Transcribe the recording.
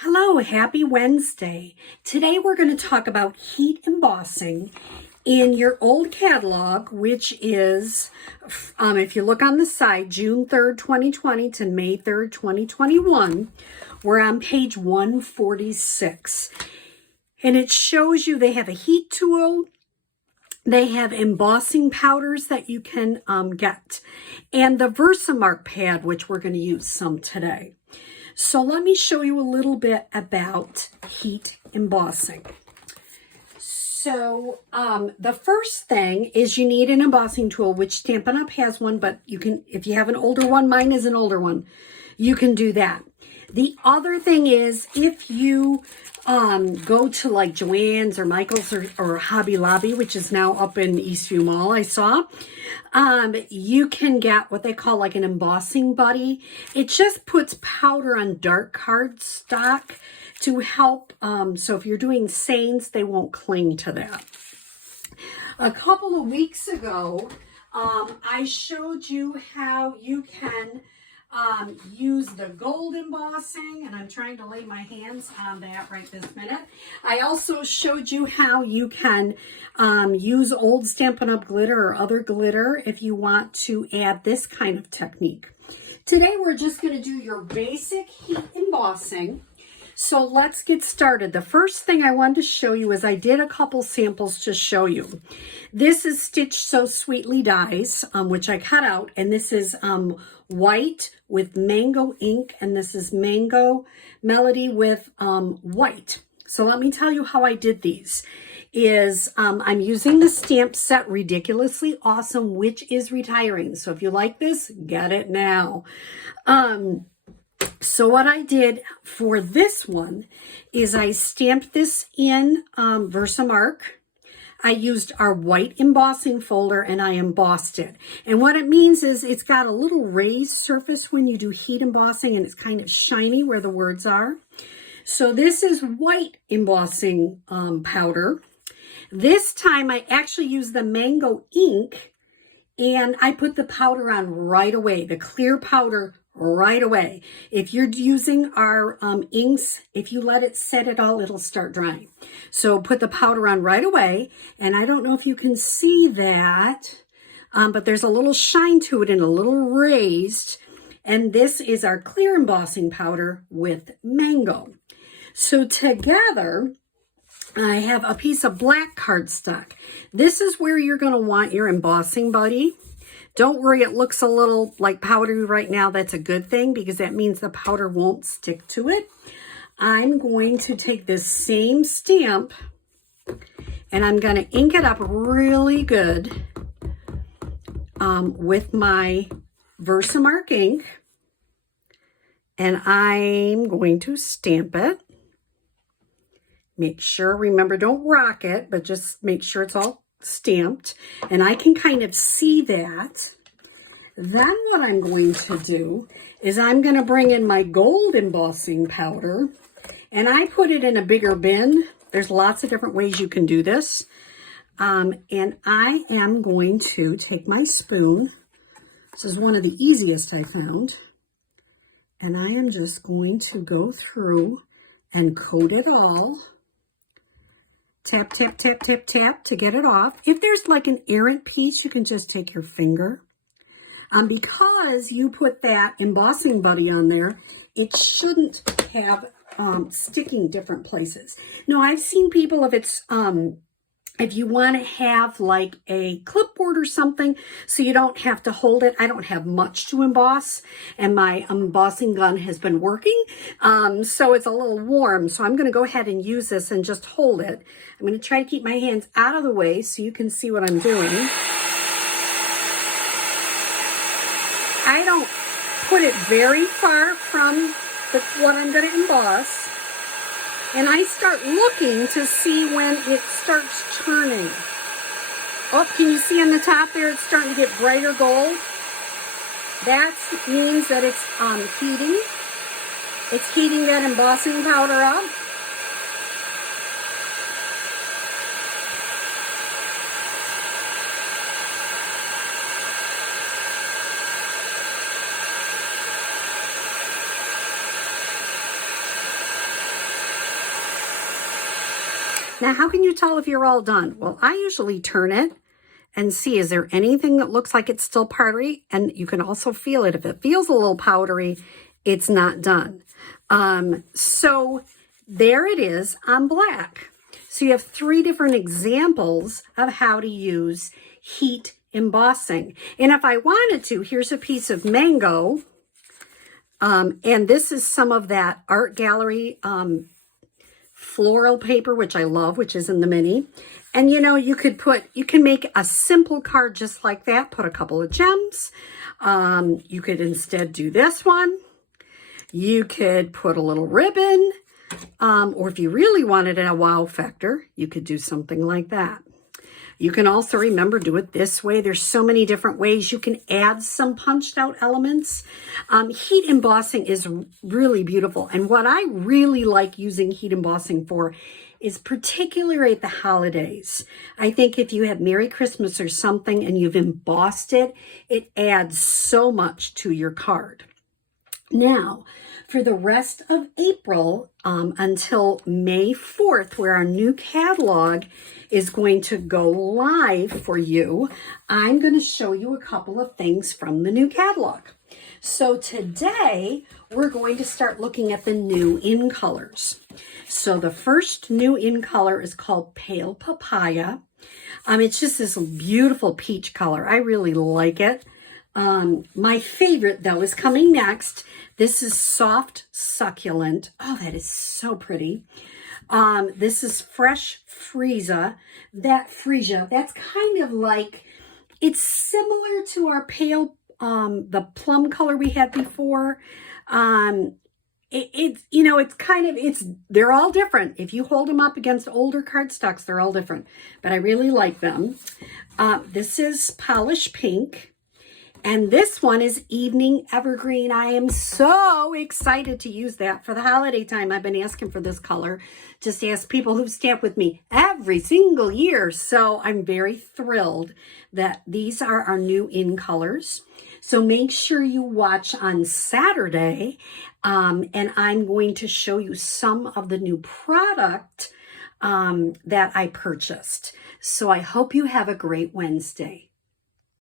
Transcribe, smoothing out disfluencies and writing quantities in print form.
Hello, happy Wednesday. Today we're going to talk about heat embossing in your old catalog, which is, if you look on the side, June 3rd, 2020 to May 3rd, 2021. We're on page 146. And it shows you they have a heat tool. They have embossing powders that you can get. And the Versamark pad, which we're going to use some today. So let me show you a little bit about heat embossing. So the first thing is you need an embossing tool, which Stampin' Up! Has one, but you can, if you have an older one, mine is an older one, you can do that. The other thing is if you go to like Joann's or Michael's or Hobby Lobby, which is now up in Eastview Mall, I saw, you can get what they call like an embossing buddy. It just puts powder on dark cardstock to help. So if you're doing stains, they won't cling to that. A couple of weeks ago, I showed you how you can use the gold embossing, and I'm trying to lay my hands on that right this minute. I also showed you how you can use old Stampin' Up! Glitter or other glitter if you want to add this kind of technique. Today we're just going to do your basic heat embossing. So let's get started. The first thing I wanted to show you is I did a couple samples to show you. This is Stitch So Sweetly Dies, which I cut out, and this is white with mango ink, and this is Mango Melody with white. So let me tell you how I did these. I'm using the stamp set Ridiculously Awesome, which is retiring. So if you like this, get it now. So what I did for this one is I stamped this in Versamark. I used our white embossing folder and I embossed it. And what it means is it's got a little raised surface when you do heat embossing, and it's kind of shiny where the words are. So this is white embossing powder. This time I actually used the mango ink, and I put the powder on right away, the clear powder right away. If you're using our inks, if you let it set at all, it'll start drying. So put the powder on right away. And I don't know if you can see that, but there's a little shine to it and a little raised. And this is our clear embossing powder with mango. So together, I have a piece of black cardstock. This is where you're going to want your embossing buddy. Don't worry, it looks a little like powdery right now. That's a good thing because that means the powder won't stick to it. I'm going to take this same stamp and I'm going to ink it up really good with my Versamark ink. And I'm going to stamp it. Make sure, remember, don't rock it, but just make sure it's all stamped, and I can kind of see that. Then what I'm going to do is I'm going to bring in my gold embossing powder, and I put it in a bigger bin. There's lots of different ways you can do this. And I am going to take my spoon. This is one of the easiest I found. And I am just going to go through and coat it all. Tap, tap, tap, tap, tap to get it off. If there's like an errant piece, you can just take your finger. Because you put that embossing buddy on there, it shouldn't have sticking different places. Now, I've seen people, if you want to have like a clipboard or something so you don't have to hold it. I don't have much to emboss, and my embossing gun has been working, so it's a little warm. So I'm going to go ahead and use this and just hold it. I'm going to try to keep my hands out of the way so you can see what I'm doing. I don't put it very far from what I'm going to emboss. And I start looking to see when it starts turning. Oh, can you see on the top there, it's starting to get brighter gold? That means that it's heating. It's heating that embossing powder up. Now, how can you tell if you're all done? Well, I usually turn it and see, is there anything that looks like it's still powdery? And you can also feel it. If it feels a little powdery, it's not done. So there it is on black. So you have 3 different examples of how to use heat embossing. And if I wanted to, here's a piece of mango. And this is some of that art gallery floral paper, which I love, which is in the mini. And you know, you can make a simple card just like that, put a couple of gems. You could instead do this one. You could put a little ribbon, or if you really wanted a wow factor, you could do something like that. You can also, remember, do it this way. There's so many different ways. You can add some punched out elements. Heat embossing is really beautiful. And what I really like using heat embossing for is particularly at the holidays. I think if you have Merry Christmas or something and you've embossed it, it adds so much to your card. Now, for the rest of April until May 4th, where our new catalog is going to go live for you, I'm going to show you a couple of things from the new catalog. So today, we're going to start looking at the new in colors. So the first new in color is called Pale Papaya. It's just this beautiful peach color. I really like it. My favorite, though, is coming next. This is Soft Succulent. Oh, that is so pretty. This is Fresh Freesia. That's kind of like, it's similar to our pale, the plum color we had before. They're all different. If you hold them up against older cardstocks, they're all different. But I really like them. This is Polish Pink. And this one is Evening Evergreen. I am so excited to use that for the holiday time. I've been asking for this color. Just ask people who've stamped with me every single year. So I'm very thrilled that these are our new in colors. So make sure you watch on Saturday. And I'm going to show you some of the new product that I purchased. So I hope you have a great Wednesday.